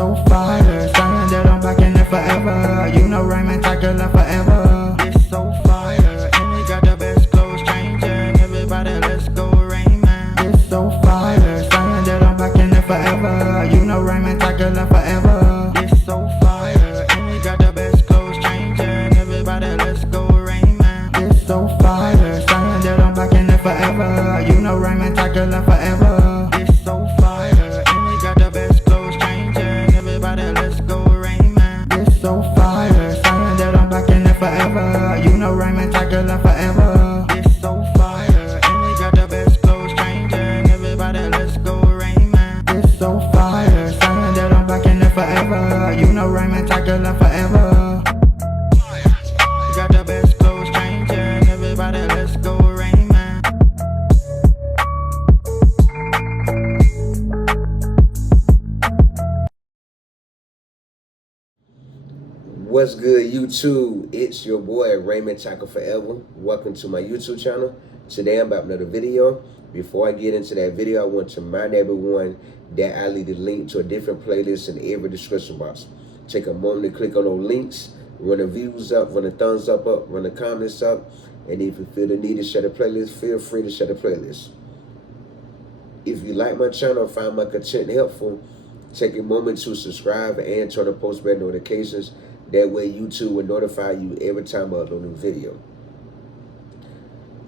so fire, saying that I'm back in it forever. You know Raymond Tucker left forever. It's so fire, and we got the best clothes changing. Everybody, let's go Raymond. It's so fire, saying that I'm back in it forever. You know Raymond Tucker left forever. It's so fire, and we got the best clothes changing. Everybody, let's go Raymond. It's so fire, saying that I'm back in it forever. You know Raymond Tucker left forever. It's so fire, and we got the best clothes changing. Everybody, let's go Raymond. It's so fire, saying that I'm back in it forever. You know Raymond Tucker left forever. It's so fire, and we got the best clothes changing. Everybody, let's go Raymond. It's so fire, saying that I'm back in it forever. You know Raymond Tucker left forever. We got the best clothes changing. Everybody, let's go Raymond. What's good, YouTube? It's your boy Raymond Tucker Forever. Welcome to my YouTube channel. Today I'm about another video. Before I get into that video, I want to remind everyone that I leave a link to a different playlist in every description box. Take a moment to click on those links, run the views up, run the thumbs up, run the comments up, and if you feel the need to share the playlist, feel free to share the playlist. If you like my channel and find my content helpful, take a moment to subscribe and turn on post bell notifications. That way YouTube will notify you every time I upload a new video.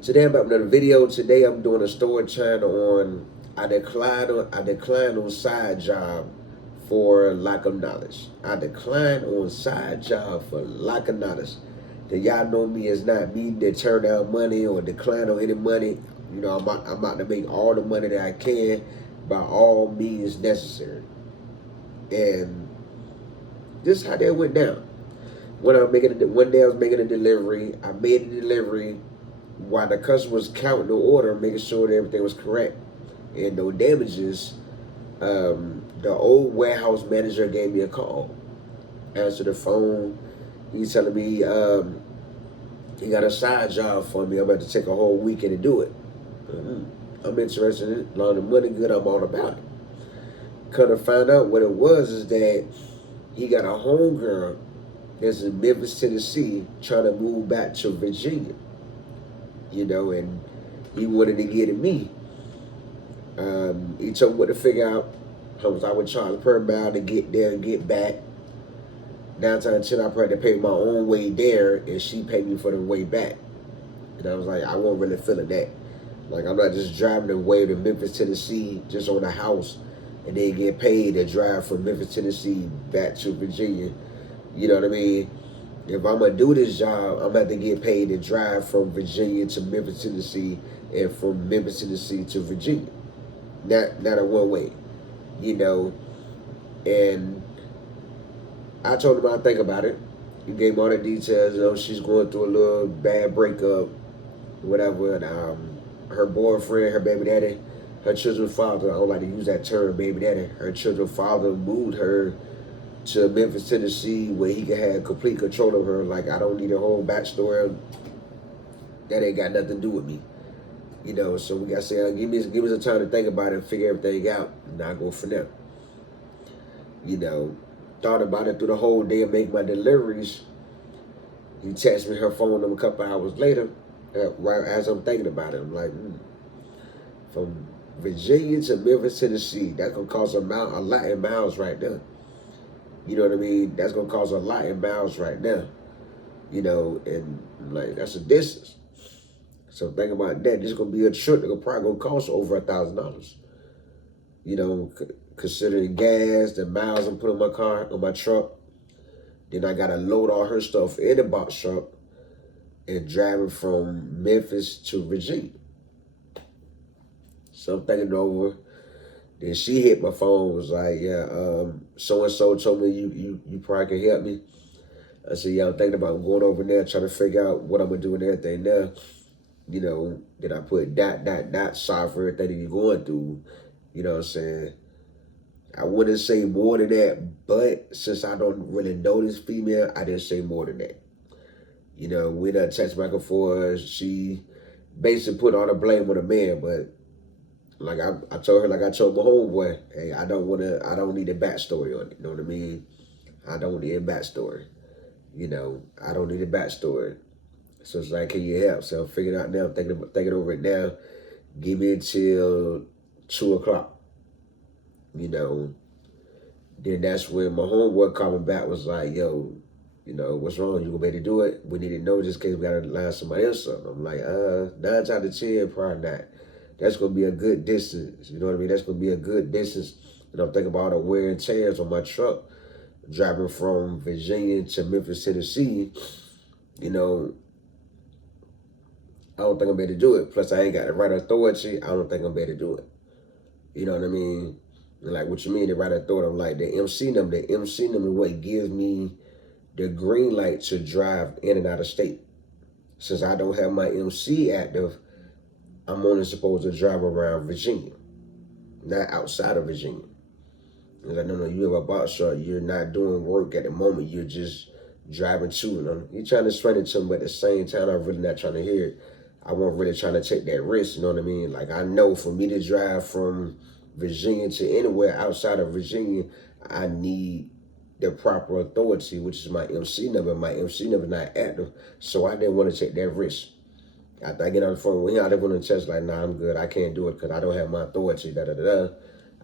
Today I'm about another video. Today I'm doing a story time on I declined on side job for lack of knowledge. I declined on side job for lack of knowledge. That y'all know me as not me that turn down money or decline on any money. You know, I'm out to make all the money that I can by all means necessary. And this is how that went down. One day I was making a delivery. I made the delivery while the customer was counting the order, making sure that everything was correct and no damages. The old warehouse manager gave me a call. Answered the phone. He's telling me he got a side job for me. I'm about to take a whole weekend to do it. I'm interested in it. Long the money good, I'm all about it. Come to find out what it was is that he got a homegirl that's in Memphis, Tennessee, trying to move back to Virginia. You know, and he wanted to get at me. He told me what to figure out. How much I would charge per mile to get there and get back. 9 times 10, I probably had to pay my own way there, and she paid me for the way back. And I was like, I wasn't really feeling that. Like, I'm not just driving away to Memphis, Tennessee, just on a house, and then get paid to drive from Memphis, Tennessee back to Virginia. You know what I mean? If I'm going to do this job, I'm going to have to get paid to drive from Virginia to Memphis, Tennessee, and from Memphis, Tennessee to Virginia. Not a one way, you know. And I told him I'd think about it. He gave me all the details. You know, she's going through a little bad breakup, whatever. And her boyfriend, her baby daddy, her children's father, I don't like to use that term, baby daddy, her children's father moved her to Memphis, Tennessee, where he could have complete control of her. Like, I don't need a whole backstory. That ain't got nothing to do with me. You know, so we got to say, give me some time to think about it and figure everything out, and I'll go from there. You know, thought about it through the whole day of making my deliveries. He texted me her phone number a couple hours later, right as I'm thinking about it. I'm like, from Virginia to Memphis, Tennessee, that could cost a lot in miles right there. You know what I mean? That's going to cost a lot in miles right now. You know, and like, that's a distance. So think about that. This is going to be a trip that's probably going to cost over $1,000. You know, considering gas, the miles I'm putting on my car, on my truck. Then I got to load all her stuff in the box truck and driving from Memphis to Virginia. So I'm thinking over. Then she hit my phone, was like, yeah, so-and-so told me you probably can help me. I said, yeah, I'm thinking about going over there, trying to figure out what I'm going to do and everything there. You know, then I put sorry for everything that you're going through. You know what I'm saying? I wouldn't say more than that, but since I don't really know this female, I didn't say more than that. You know, we done text back and forth. She basically put all the blame on the man, but Like I told her, like I told my homeboy, hey, I don't need a backstory on it. You know what I mean? I don't need a backstory. You know, I don't need a backstory. So it's like, can you help? So I'm figuring out now, thinking over it now. Give me until 2:00. You know, then that's when my homeboy called me back, was like, yo, you know, what's wrong? You gonna be able to do it? We need to know just in case we gotta line somebody else up. I'm like, 9 out of 10, probably not. That's gonna be a good distance. You know what I mean? That's gonna be a good distance. And I'm thinking about all the wear and tears on my truck, driving from Virginia to Memphis, Tennessee. You know, I don't think I'm able to do it. Plus, I ain't got the right authority. I don't think I'm able to do it. You know what I mean? Like, what you mean, the right authority? I'm like, the MC number. The MC number is what gives me the green light to drive in and out of state. Since I don't have my MC active, I'm only supposed to drive around Virginia, not outside of Virginia. And like, no, you have a box truck. You're not doing work at the moment. You're just driving to. You know? You're trying to explain it to me, but at the same time, I'm really not trying to hear it. I wasn't really trying to take that risk. You know what I mean? Like, I know for me to drive from Virginia to anywhere outside of Virginia, I need the proper authority, which is my MC number. My MC number is not active, so I didn't want to take that risk. After I get on the phone with him, I didn't want to test like, nah, I'm good. I can't do it because I don't have my authority,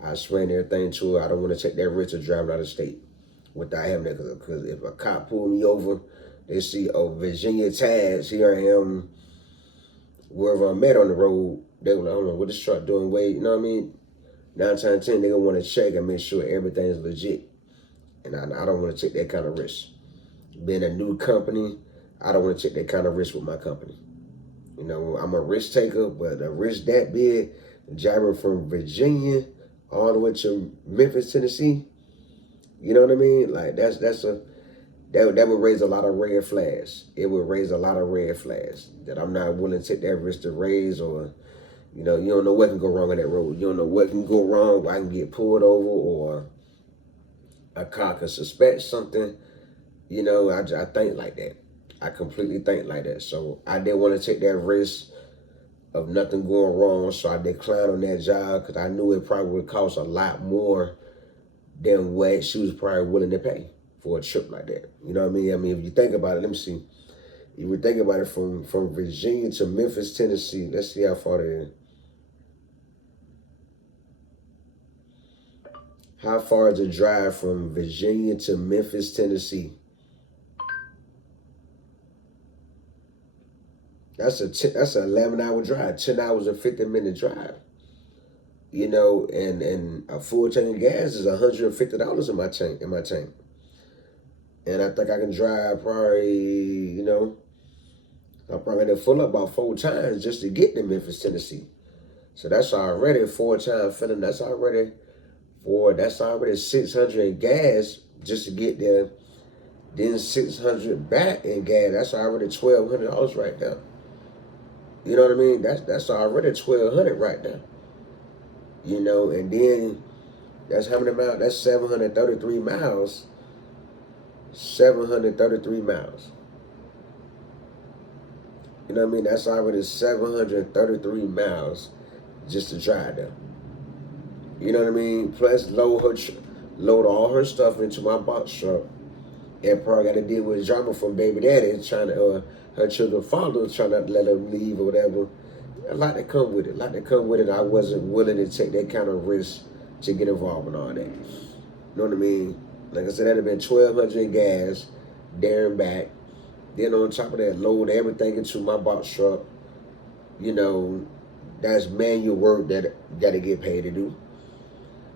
I explained everything to her. I don't want to take that risk of driving out of state without having that. Because if a cop pull me over, they see, oh, Virginia tags, here I am, wherever I'm at on the road, they go, I don't know what this truck doing, wait, you know what I mean? 9 times out of 10, they're going to want to check and make sure everything's legit. And I don't want to take that kind of risk. Being a new company, I don't want to take that kind of risk with my company. You know, I'm a risk taker, but a risk that big, driving from Virginia all the way to Memphis, Tennessee, you know what I mean? Like, that would raise a lot of red flags. It would raise a lot of red flags that I'm not willing to take that risk to raise. Or, you know, you don't know what can go wrong on that road. You don't know what can go wrong. I can get pulled over, or a car could suspect something. You know, I think like that. I completely think like that. So I didn't want to take that risk of nothing going wrong. So I declined on that job because I knew it probably would cost a lot more than what she was probably willing to pay for a trip like that. You know what I mean? I mean, if you think about it, let me see. If you think about it, from Virginia to Memphis, Tennessee, let's see how far it is. How far is the drive from Virginia to Memphis, Tennessee? That's an 11-hour drive, 10 hours and 50-minute drive. You know, and a full tank of gas is $150 in my tank. And I think I can drive probably, you know, I'm probably gonna fill up about 4 times just to get to Memphis, Tennessee. So that's already 4 times filling. That's already 600 in gas just to get there. Then 600 back in gas. That's already $1,200 right there. You know what I mean? That's already $1,200 right there. You know, and then that's how many miles? That's 733 miles. 733 miles. You know what I mean? That's already 733 miles just to drive there. You know what I mean? Plus load all her stuff into my box truck, and probably got to deal with drama from baby daddy trying to, her children father trying not to let them leave or whatever. A lot that come with it. I wasn't willing to take that kind of risk to get involved in all that. You know what I mean? Like I said, that'd have been $1,200 in gas, there and back. Then on top of that, load everything into my box truck. You know, that's manual work that gotta get paid to do.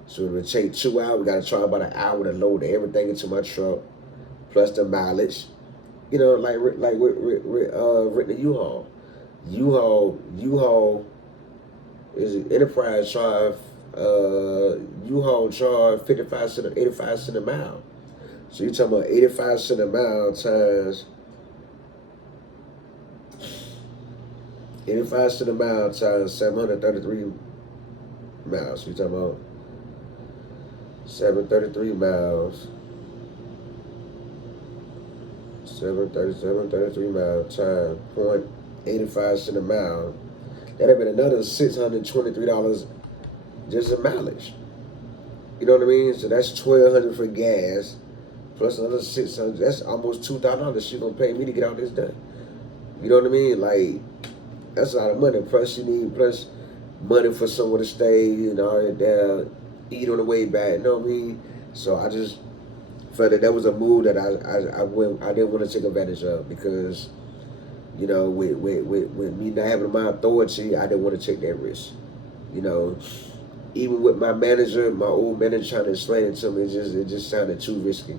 So it would take 2 hours. We gotta try about an hour to load everything into my truck, plus the mileage. You know, like with the U-Haul. U-Haul is an enterprise charge. U-Haul charge 55 cents, 85 cents a mile. So you're talking about 85 cents a mile times 85 cents a mile times 733 miles. So you're talking about 733 miles. 733 miles times 0.85 cents a mile. That'd have been another $623 just the mileage. You know what I mean? So that's $1,200 for gas, plus another $600. That's almost $2,000 she gonna pay me to get all this done. You know what I mean? Like, that's a lot of money. Plus you need money for somewhere to stay, you know, eat on the way back. You know what I mean? So I just felt that was a move that I didn't want to take advantage of, because, you know, with me not having my authority, I didn't want to take that risk. You know, even with my manager, my old manager trying to explain it to me, it just sounded too risky.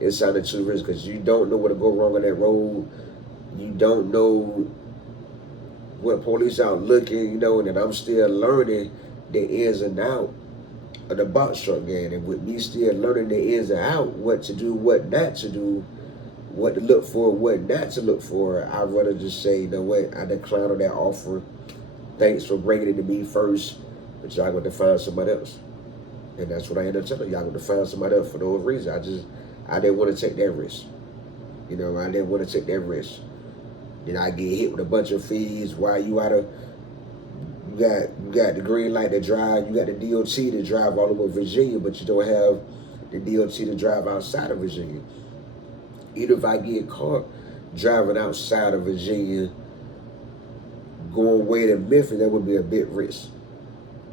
It sounded too risky, because you don't know what to go wrong on that road. You don't know what police out looking, you know, and I'm still learning the ins and out of the box truck game. And with me still learning the ins and out, what to do, what not to do, what to look for, what not to look for, I'd rather just say, you know what, I declined on that offer. Thanks for bringing it to me first, but y'all going to find somebody else. And that's what I ended up telling y'all, going to find somebody else for those reasons. I didn't want to take that risk. You know, I didn't want to take that risk. You know, I get hit with a bunch of fees while you got the green light to drive, you got the DOT to drive all over Virginia, but you don't have the DOT to drive outside of Virginia. Even if I get caught driving outside of Virginia, going way to Memphis, that would be a bit risk.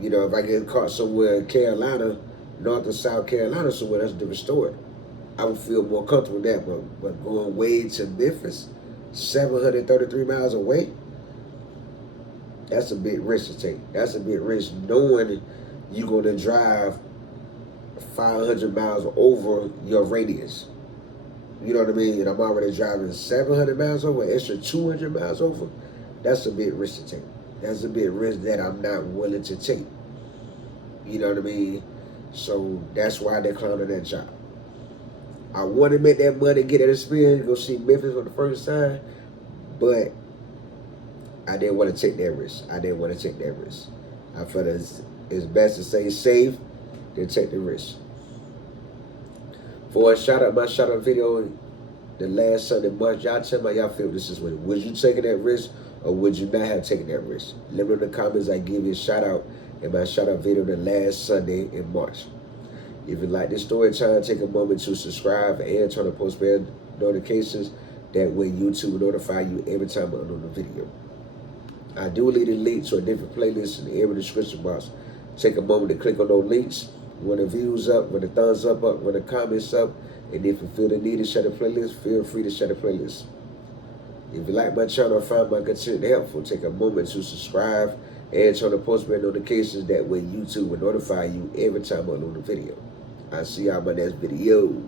You know, if I get caught somewhere in Carolina, North or South Carolina somewhere, that's a different story. I would feel more comfortable with that, but going way to Memphis, 733 miles away, that's a big risk to take. That's a big risk, knowing you're going to drive 500 miles over your radius. You know what I mean? And I'm already driving 700 miles over, extra 200 miles over. That's a big risk to take. That's a big risk that I'm not willing to take. You know what I mean? So that's why I declined on that job. I want to make that money, get that experience, go see Memphis for the first time, but I didn't want to take that risk. I felt it's best to stay safe than take the risk. For my shout out video, the last Sunday March, y'all tell me how y'all feel this is with it. Was you taking that risk, or would you not have taken that risk? Let me know in the comments. I give you a shout out in my shout out video the last Sunday in March. If you like this story time, take a moment to subscribe and turn on post bell notifications. That way YouTube will notify you every time I upload a video. I do leave a link to a different playlist in every description box. Take a moment to click on those links. When the views up, when the thumbs up, when the comments up, and if you feel the need to share the playlist, feel free to share the playlist. If you like my channel or find my content helpful, take a moment to subscribe and turn on post bell notifications. That way YouTube will notify you every time I upload a video. I'll see y'all in my next video.